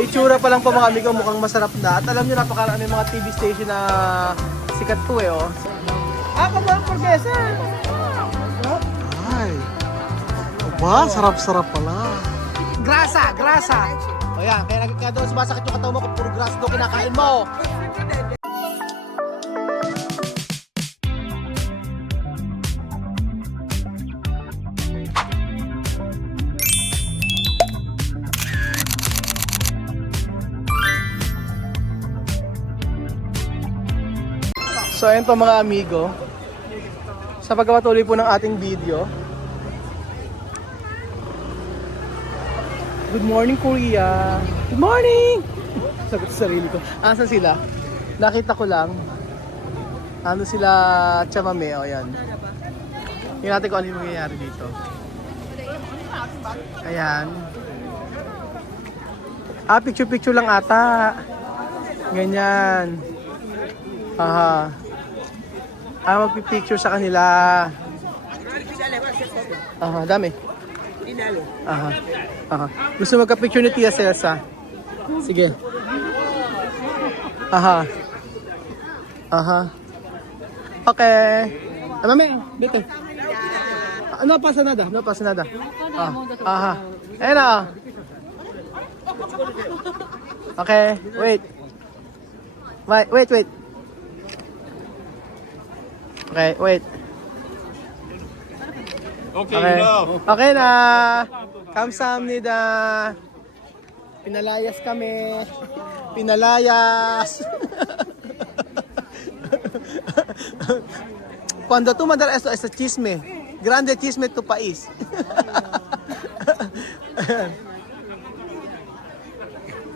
Itsura pa lang po mga amigo, mukhang masarap na. At alam nyo, napakarami mga TV station na sikat po eh, oh. Come on, Professor! Ay. Aba, sarap-sarap pala. Grasa! Grasa! O yan, kaya doon sumasakit yung katawan mo kung puro grasa doon kinakain mo. So ayun po mga amigo, sa pagpapatuloy po ng ating video. Good morning Korea! Good morning! Sagot sa sarili ko. Asan sila? Nakita ko lang. Ano sila chamame, o yan. Tingnan natin kung ano yung mangyayari dito. Ayan. Picture-picture lang ata. Ganyan. Aha. Magpipicture sa kanila. Aha, dami. Aha. Aha. Gusto magka-picture ni Tia Celsa? Sige. Aha. Aha. Okay. Mami, dito. No pasa nada, no pasa nada. Aha. Ayan na. Okay, wait. Wait. Okay, wait. Okay na. Kamsahamnida. Pinalayas kami. Pinalayas. Cuando tú mandas esto, es chisme. Grande chisme tu país.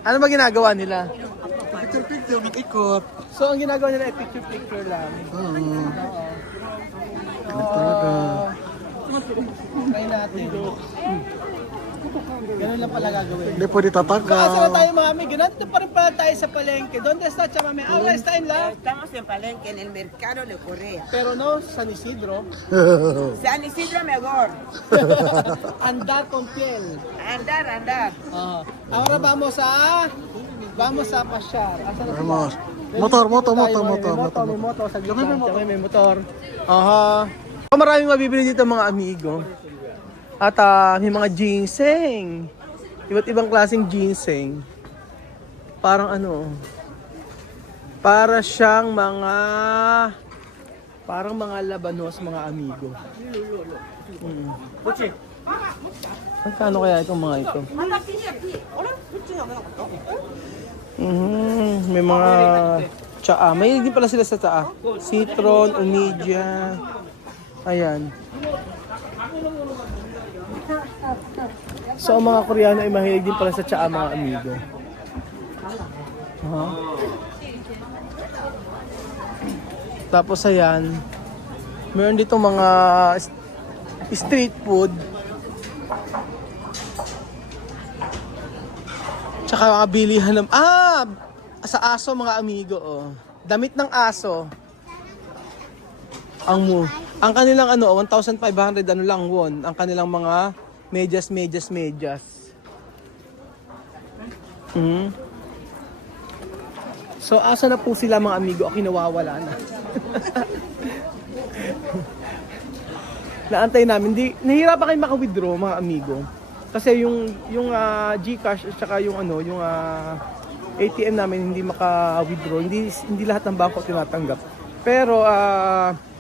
Ano ba ginagawa nila? Picture-picture, nag-ikot. So, ang ginagawa nila ay picture-picture lang. Try natin. Ganun lang pala gagawin. Hindi pwede So, asa na tatagal. tayo mami? Ganun pa rin pala tayo sa palengke. Donde está chamame? Ahora está en la... Estamos en Palenque, en el mercado de Corea. Pero no, San Isidro. San Isidro mejor. Andar con piel. Andar. Ahora vamos a pasyar. Asa na sila? Vamos. Motor. May motor. Sa gitna. May motor. Aha. Maraming mabibili dito mga amigo. At may mga ginseng. Iba't ibang klaseng ginseng. Parang ano. Para siyang parang mga labanos mga amigo. Magkano kaya itong mga ito? May mga tsaa. May din pala sila sa tsaa. Citron, Omidia. Ayan. So, ang mga Koreano ay mahilig din pala sa tsaa mga amigo. Tapos ayan. Meron dito mga street food. Tsaka mga bilihan ng... sa aso mga amigo, oh. Damit ng aso. Ang kanilang 1,500 lang won. Ang kanilang mga medyas. So, asa na po sila mga amigo? Ako nawawala na. Naantay namin. Nahihirapan kayo maka-withdraw mga amigo. Kasi yung GCash at saka yung ATM namin hindi maka-withdraw. Hindi lahat ng bangko tinatanggap. Pero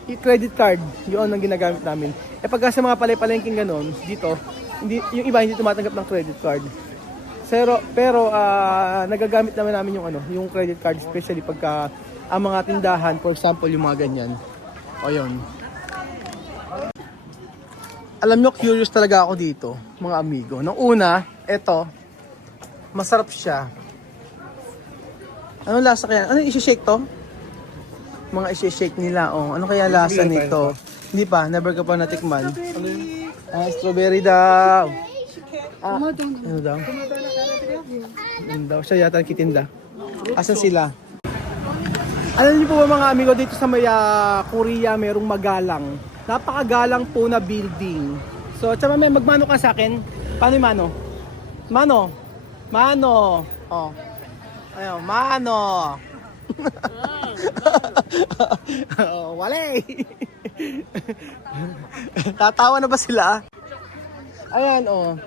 credit card, yun ang ginagamit namin. Pagka sa mga palengking ganon, dito, yung iba hindi tumatanggap ng credit card. Pero nagagamit namin yung credit card, especially pagka ang mga tindahan, for example, yung mga ganyan. O yun. Alam nyo, curious talaga ako dito, mga amigo. Nung una, eto, masarap siya. Anong lasa kaya? Ano isi-shake to? Mga isi-shake nila, oh. Ano kaya lasa nito? Hindi pa, never ka pa natikman. Strawberry daw. Ano daw? Ano daw? Siya yata kitinda. Asan sila? Alam niyo po ba mga amigo, dito sa may Korea, merong magalang. Napakagalang po na building. So, tsaka may magmano ka sa akin. Paano yung mano? Mano. Oh. Ayun, mano. Oh, wale. Tatawa na ba sila? Ayan, oh.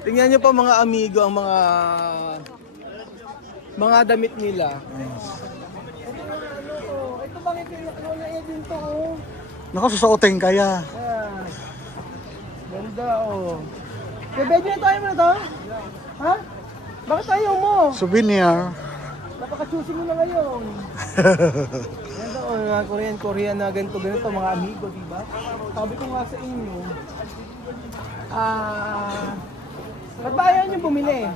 Tingnan niyo po mga amigo ang mga damit nila. Ito bakit yung niya din to, oh. Naku, susuotin kaya. Ayan. Ganda, oh. Bebe, tayo mo na to? Ha? Bakit ayaw mo? Souvenir. Napaka-choosy mo na ngayon. Ganda, oh. Mga Korean na ganito, mga amigo, diba? Sabi ko nga sa inyo, ba't ba ayaw nyo bumili?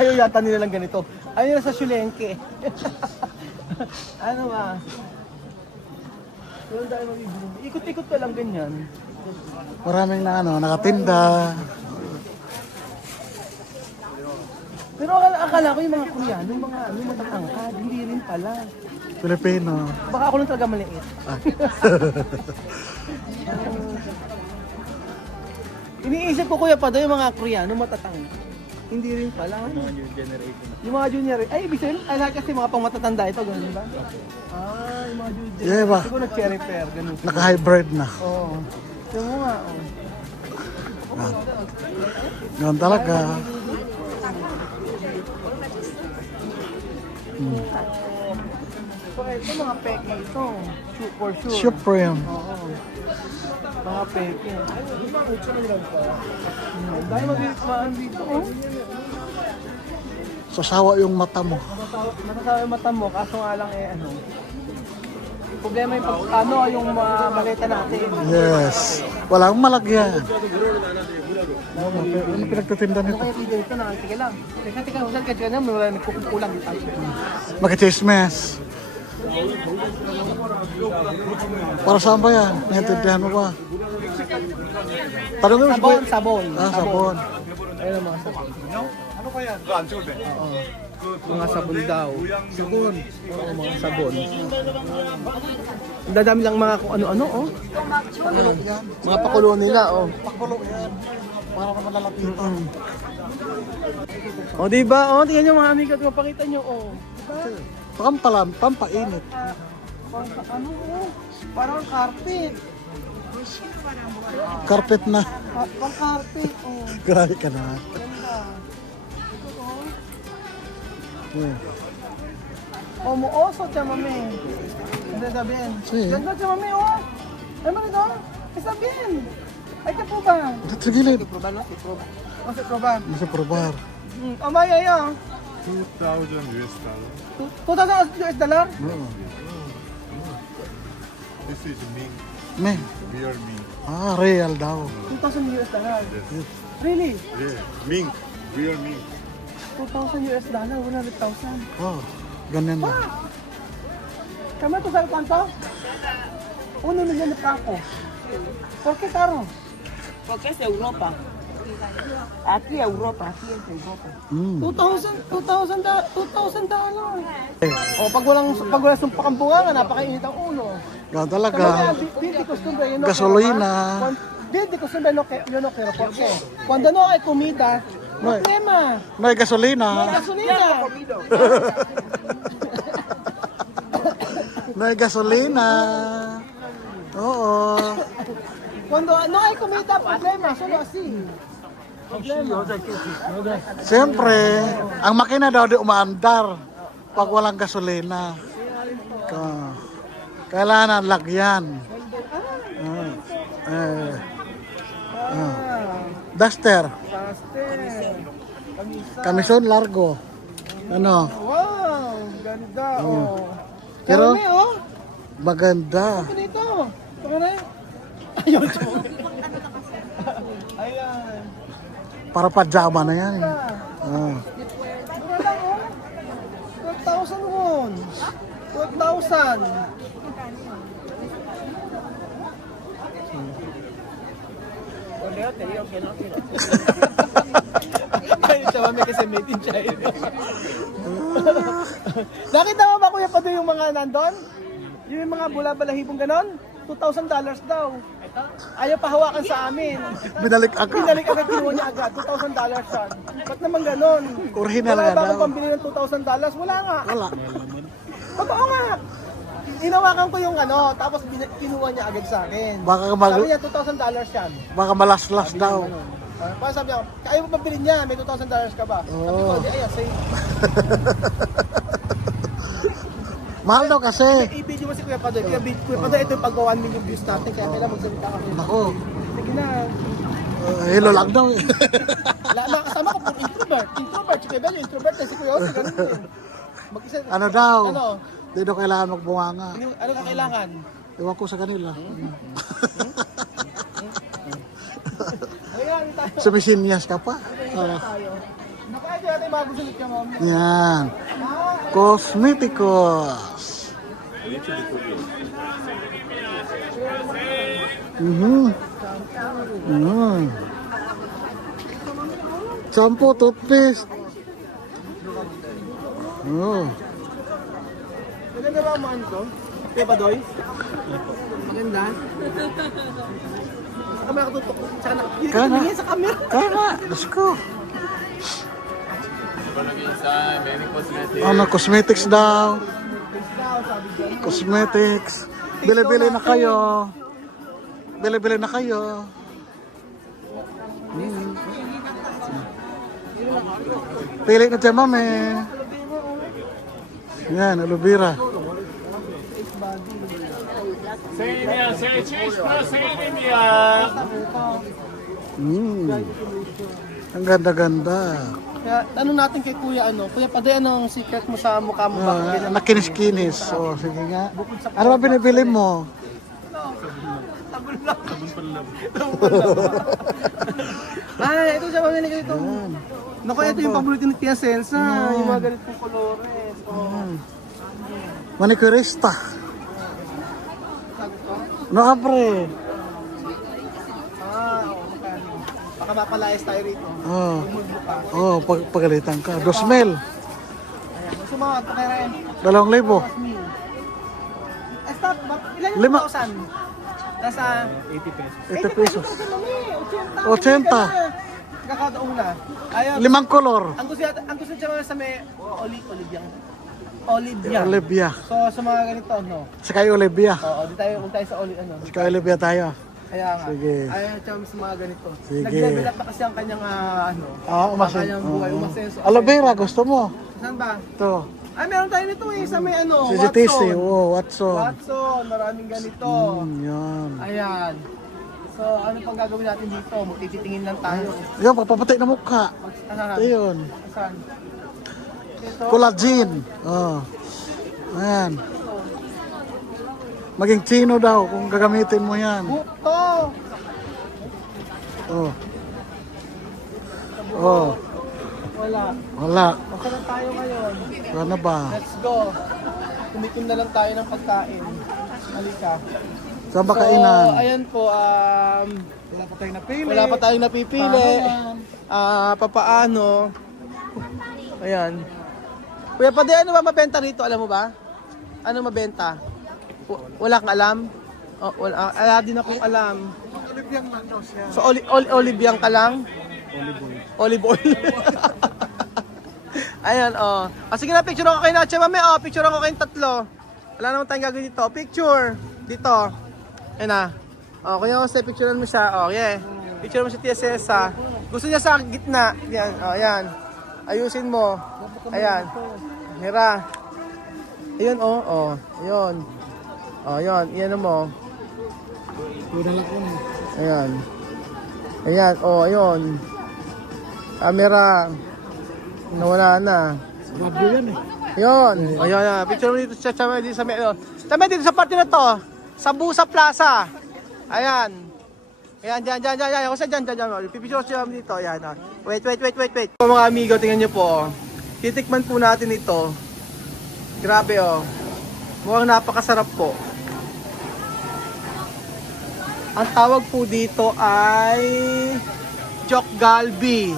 Ayaw yata nila lang ganito. Ayaw nila sa Syulenke. Ano ba? Pero dahil mabibili. Ikot-ikot ka lang ganyan. Maraming na nakatinda. Pero akala ko yung mga Koreano, yung mga matatangkad, hindi rin pala. Pilipino. Baka ako lang talaga maliit. Iniisip ko kuya pa daw yung mga Koreano matatangkad. Hindi rin pala. Yung mga new generation. Yung mga junior. Ay, ibig sabihin, ay lahat kasi mga pang matatanda ito, ganun ba? Ah, yung mga junior. Yeah, ba? Siguro nag-cherry pear, ganun. Naka-hybrid na. Oo. Yung mo nga, oh. Ganun talaga. So, ito mga peke ito. For sure. Supreme. Oo. Mga peke. Dahil mag-iismaan dito, oh. Sasawa yung mata mo. Matasawa yung mata mo, kaso nga lang ano. Problema yung yung mga maleta natin. Yes. Walang malagyan. Ano pinagtitinda Ano nito? kaya video ito? Nakakita lang. Teka, husan ka dyan, wala nagkukulang dito. Magka-chismes. Para saan ba yan? Naintindihan mo ba? Tanong mo. Sabon. Sabon. Ayun ang mga sabon. Ano pa yan? Oo. Mga sabon daw. Sabon. Oo, mga sabon. Ang dadami lang mga kung ano-ano, oh. Mga pakulo nila, oh. Pakulo yan. Para naman lalapitan. O, diba? O, tingnan nyo mga amigo at mapakita nyo, oh. Pampainit. Ano, oh? Parang carpet. Carpet na. Pang carpet, oh. Grabe ka na. Ganda. Ito, oh. Yeah. O, muuso, chamame. Hindi sabihin. Sige. Ganda, chamame, oh. Ay, mga ito? Ay, sabihin. Ay, ka po ba? Sa gilid. Proba, no? Proba. O, si proba. Nasa probar. O, may ayo. 2,000 US dollar. 2,000 US dollar? Oo. This is mink, Me. beer mink. Real daw. 2,000 US dollar. Really? Yeah, mink, beer mink. 2,000 US dollar, 100,000. Oh, ganyan na. Kama ito sa kanto? 1 million de franco. ¿Por qué caro? Porque es Europa. Aquí Europa, aquí es Europa. 2,000 dollar. O pag walang sumpak ang bunga, napakainit ang ulo. Ganun Kaya talaga. di costumbre, yun Gasolina. Di costumbre, yo no quiero. ¿Por qué? Cuando no hay comida, problema. May gasolina. Gasolina. May gasolina. Oo. Cuando no hay comida, problema. Solo así. Problema. Siyempre, ang makina daw di umaandar pag walang gasolina. Kailangan lagyan. Duster. Kamison largo. Ano? Wow, ganda. Oh. Pero- Karami, oh. Maganda. Ano dito? Ito na yun. Ayun. Ayan. Para pajama na yan. Mura lang, oh. 12,000 won. 12,000. Leo te digo que no quiero. Ay, siya mami kasi made in China. Nakita mo ba kuya pa doon yung mga nandun? Yung mga bula-balahibong ganon? $2,000 daw. Ayaw pahawakan sa amin. Binalik agad. Pinalik agad, kinuha niya agad. $2,000 yan. Ba't naman ganon? Original Wala nga ba daw. akong pambili ng $2,000? Wala nga. Wala. Totoo nga. Hinawakan ko yung ano, tapos kinuha niya agad sa akin. Baka Sabi niya, $2,000 yan. baka malaslas daw. Parang sabi niya, kaya mo pabili niya, may $2,000 ka ba? Sabi ko, di ayan, say, Mahal daw kasi. i-video mo si Kuya Padoy. Kuya Padoy, ito yung pagka 1 million views natin, kaya kailangan magsalita kami. Nako. Sige na. Hello lang daw. Nakasama ko puro introvert. Introvert, si Kuya Bello, introvert na si Kuya Jose, ganun din. Mag-isa, Ano daw? Ano? Di daw kailangan magbunganga. Ano ka kailangan? Iwan ko sa kanila. Ayan, tayo. Sumisinyas ka pa. Tayo. Nakaya natin mga gusto ka, mami. Yan. Cosmeticos. Shampoo, toothpaste. Oh. Maganda ba ang ko? Kuya Padoy? Maganda? Saka makatutok. Saka Kana. nakapilin sa camera. Kaya, let's go. Ano, cosmetics daw. Cosmetics. Bili-bili na kayo. Bili-bili na kayo. Pili ka dyan, mami. Yan, aloe vera. Ang ganda-ganda. Kaya tanong natin kay Kuya Kuya Padoy, ano ang secret mo sa mukha mo? Bakit ganyan? Nakinis-kinis. O, sige nga. Ano ba binibili mo? Ay, ito siya mamili ko ito. Naku, ito yung paborito ni Tia Sensa. Yung mga ganitong kolores. Oh. Manicurista. No, apre. Magkano? Baka mapalayas tayo rito. Oh, Umulbo ka. oh, pagalitan ka. 2,000. Ayan. Gusto mo, ito kay Ren. 2,000. Stop, ilan yung Lima. 2,000? Nasa 80 pesos. 80. 80. Kakatauna. Ayun. 5 color. Ang gusto niya sa may Olivia. Olivia. Olivia. So sa mga ganito, no. Saka Olivia. Oo, di tayo kung tayo sa ano. Saka Olivia tayo. Kaya nga. Sige. Ayaw siya sa mga ganito. Sige. Nag-level up na kasi ang kanyang Ah, ang umasen. kanyang buhay, umasenso. Aloe vera, gusto mo? Saan ba? Ito. Ay, meron tayo nito sa may Si GTC. Oh, Watson. Watson, maraming ganito. Yan. Ayan. So, ano pang gagawin natin dito? Magtititingin lang tayo. Yan, papaputi na mukha. Saan? Ito yun. Saan? Ito. Collagen. Oh. Ayan. Maging chino daw kung gagamitin mo yan. Bukto! Oh. Oh. Wala. Wala. Basta na tayo ngayon. Ano ba? Let's go. Tumikim na lang tayo ng pagkain. Halika. Saan ba kainan? So, ayan po. Wala pa tayong napili. Wala pa tayong napipili. Papaano. Ayan. Kuya Padoy, ano ba mabenta rito? Alam mo ba? Ano mabenta? Wala kang alam? Oh, wala din akong alam. Oliviang lang daw siya. So, Oliviang ka lang? Olive oil. Ayan, oh. Sige na, picture ako kayo na. Che, mami, oh. Picture ako kayong tatlo. Wala naman tayong gagawin dito. Picture. Dito. Ayan na. Oh, Kuya Jose, picturean mo siya. Oh, yeah. Picture mo si Tia Cesa. Gusto niya sa gitna. Yan, oh, ayan. Ayusin mo. Ayan. Mira. Ayun, oh, oh. Ayun. Oh, ayun. Iyan mo. Ayan. Ayan, oh, ayun. Camera. Nawala na. Bago yan eh. Ayun. Ayun, ayun. Picture mo dito sa dito sa may, tama dito sa parte na to. Sa Busa Plaza. Ayan. Ayan, dyan. Kasi dyan. Pipicture siya dito. Ayan. Wait. So, mga amigo, tingnan nyo po. Titikman po natin ito. Grabe, oh. Mukhang napakasarap po. Ang tawag po dito ay Chok Galbi.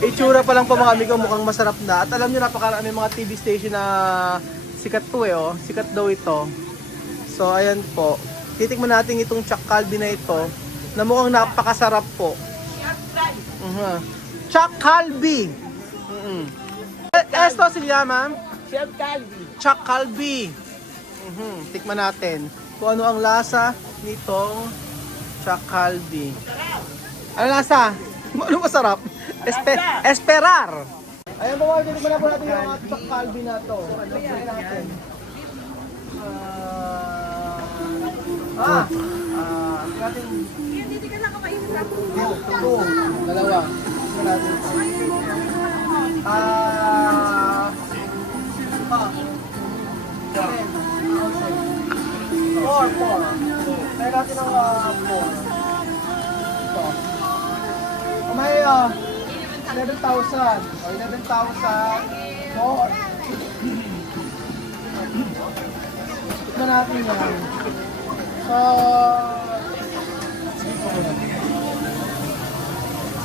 Itsura pa lang po mga amigo, mukhang masarap na. At alam nyo, napakarami mga TV station na sikat to oh. Sikat daw ito. So, ayan po. Titikman natin itong Chuck Calvi na ito na mukhang napakasarap po. Chuck Calvi. Esto se llama Chef Calvi. Chuck Calvi. Tikman natin kung ano ang lasa nitong Chuck Calvi. Ano lasa? Ano masarap? Esperar. Ayan po mga titikman na po natin yung mga Chuck Calvi na to. Tikman natin. Hindi ka na kakainin na. Dalawa. Tikman natin. Four. Kaya natin ang 4. Ito. May 11,000. O 11,000. 4. Tikman natin yan. So,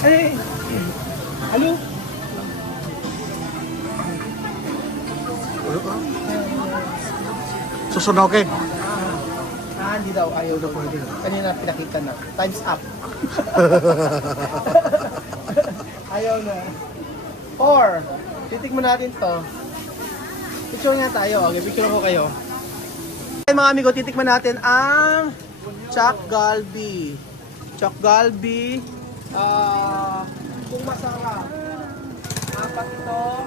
hey! Hello? Susunogin. Hindi daw. Ayaw daw pwede. Kanina pinakita na. Time's up. Ayaw na. 4. Titikman natin to. Picture nga tayo. Okay, picture ko kayo. Okay, mga amigo, titikman natin ang Chuck Calvi. Chuck Calvi. Kung masarap. Apat ito.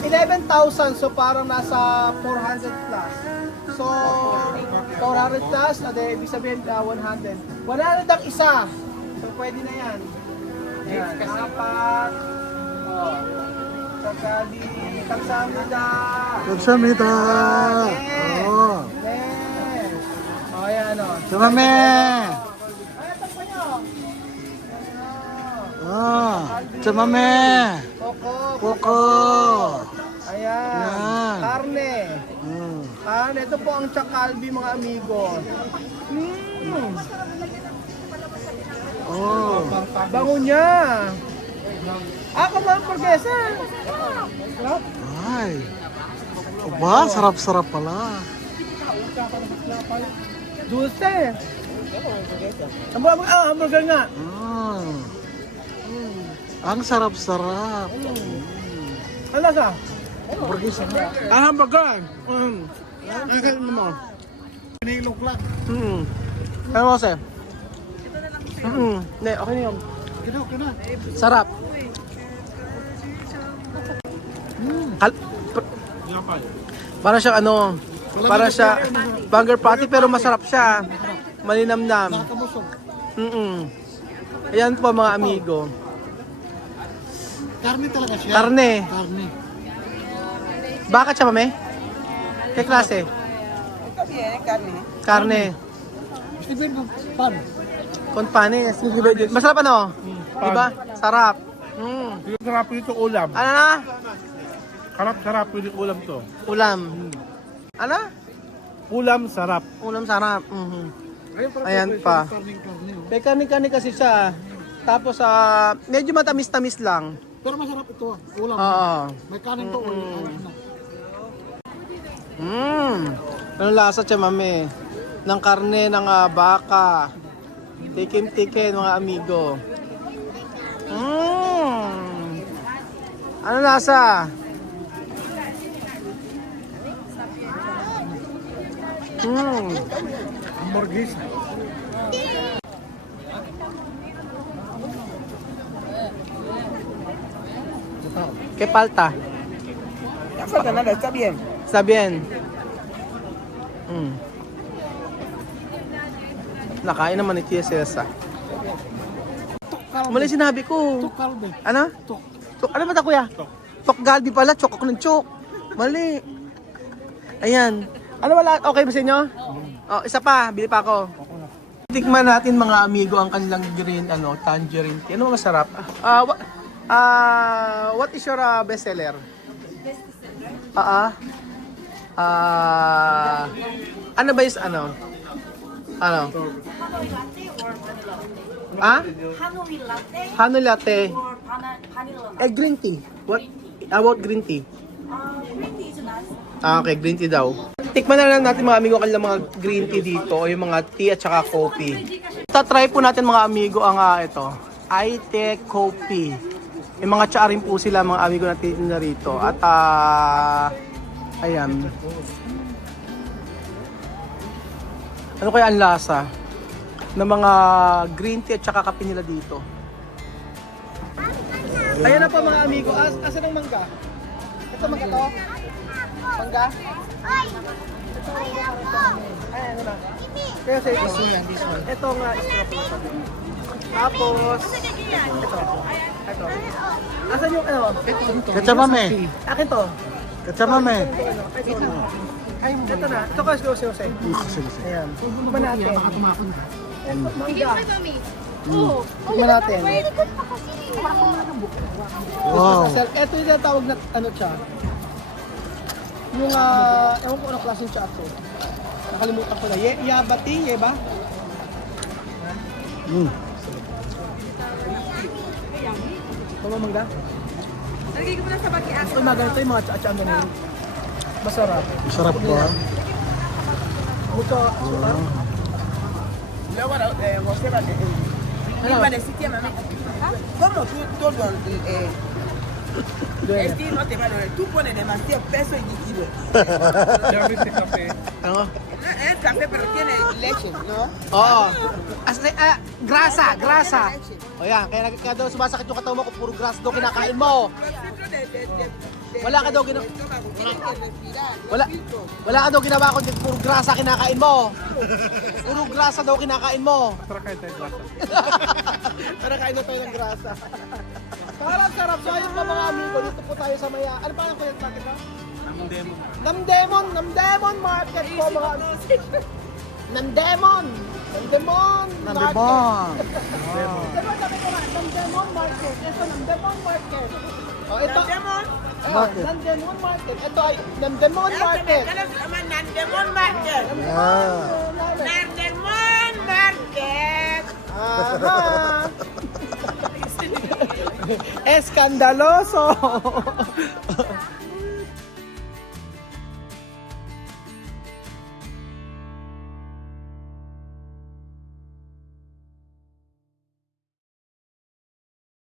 11,000, so parang nasa 400 plus. So, 400 plus, ibig sabihin 100. 100 ang isa. So, pwede na yan. Ayan, apat. Sakali, kamsamnida. Kamsamnida. Oo. Ayan, o. Tumame. Ayan, takpan nyo. Tumame. Coco. Ayan. Ayan. Karne. Ito po ang Chuck Calvi, mga amigo. Bango niya. Kumain porgesa. Sarap. Ay. Aba, sarap-sarap pala. Dulce. Hamburger nga. Ang sarap-sarap. Ano lasa? Burgisa na. Hamburger. Ano kayo mo? Pinilog lang. Ano kasi? Hindi, okay na yun. Kina. Sarap. Para siyang ano, para siya burger patty pero masarap siya. Malinamnam. Nakabusog. Ayan po mga amigo. Karne talaga siya. Karne. Karne. Bakit siya mame? Kaya klase? Carne. Karne. Ibig mo, pan. Con pane. Masarap ano? Diba? Sarap. Sarap ito ulam. Ano na? Sarap ito ulam to. Ulam. Ano? Ulam sarap. Ulam sarap. Ayan pa. May karne-karne kasi siya. Tapos medyo matamis-tamis lang. Pero masarap ito. Ulam. Oo. May kanin to. Alam na. Anong lasa siya, mami? Ng karne ng baka. Tikim-tikim, mga amigo. Ano lasa? Hamburgis. ¿Qué falta? No falta nada, está bien. Está bien. Nakain naman ni Tia Celsa. Mali sinabi ko. Tok kalbe. Ano? Tok. Ano ba ito, kuya? Tok Galbi pala. Chok ako ng chok. Mali. Ayan. Ano wala? Okay ba sa inyo? Oh, isa pa. Bili pa ako. Tikman natin mga amigo ang kanilang green tangerine tea. Ano masarap? What is your best seller? Ano ba is ano? Ano? Hanoi latte Hanoi latte. or vanilla. Green tea. What about green tea? Green tea is nice. Okay, green tea daw. Tikman na lang natin mga amigo kanilang mga green tea dito o yung mga tea at saka coffee. Tatry po natin mga amigo ang ito, Aite Coffee. May mga tsa rin po sila mga amigo natin na rito. At ayan. Ano kaya ang lasa ng mga green tea at saka kape nila dito? Ayan na po mga amigo. Asan ang mangga? Ito mangga to? Mangga? Ay, ano na? Kaya sa ito. Ito nga, strap na to. Tapos, ito. Asan yung ano? Kachamame. Akin to. Kachamame. Ito. Ay, ito na. Ito ka, Jose. Ayan. Tignan natin. Ito, mangga. Tignan natin. Wow. Ito yung tinatawag na ano siya. Yung, ewan ko anong klaseng siya ito. Nakalimutan ko na. Yabati, yeba? Tama mangga? Lagay ko muna sa bagian. Ito mga ganito yung mga tsa-tsa ganun. Masarap. Masarap ba? Mucho suka. Luego, José va Ano? a decir, tía, mami, ¿cómo tú todo el que no te va a doler? Tú pones demasiado peso y líquido. Ya viste café. Ano? Es café, pero tiene leche, ¿no? Oo. Grasa. O yan, kaya daw sumasakit yung katawan mo kung puro grasa daw kinakain mo. Wala ka daw ginawa. Wala ka daw ginawa kundi puro grasa kinakain mo. Puro grasa daw kinakain mo. Tara kayo tayo glasa. Tara kain na tayo ng grasa. Parang sarap. So ayun po mga amigo, dito po tayo sa Maya. Ano pa ang kuya market ba? Namdemon Market po mga Namdemon Market. Diba sabi ko nga, Namdemon Market. Ito, Namdemon Market. O, ito. Market. Namdemon Market. Ito ay Namdemon Market. Nandemon Market. Yeah. Nandemon Market. Aha. Eskandaloso.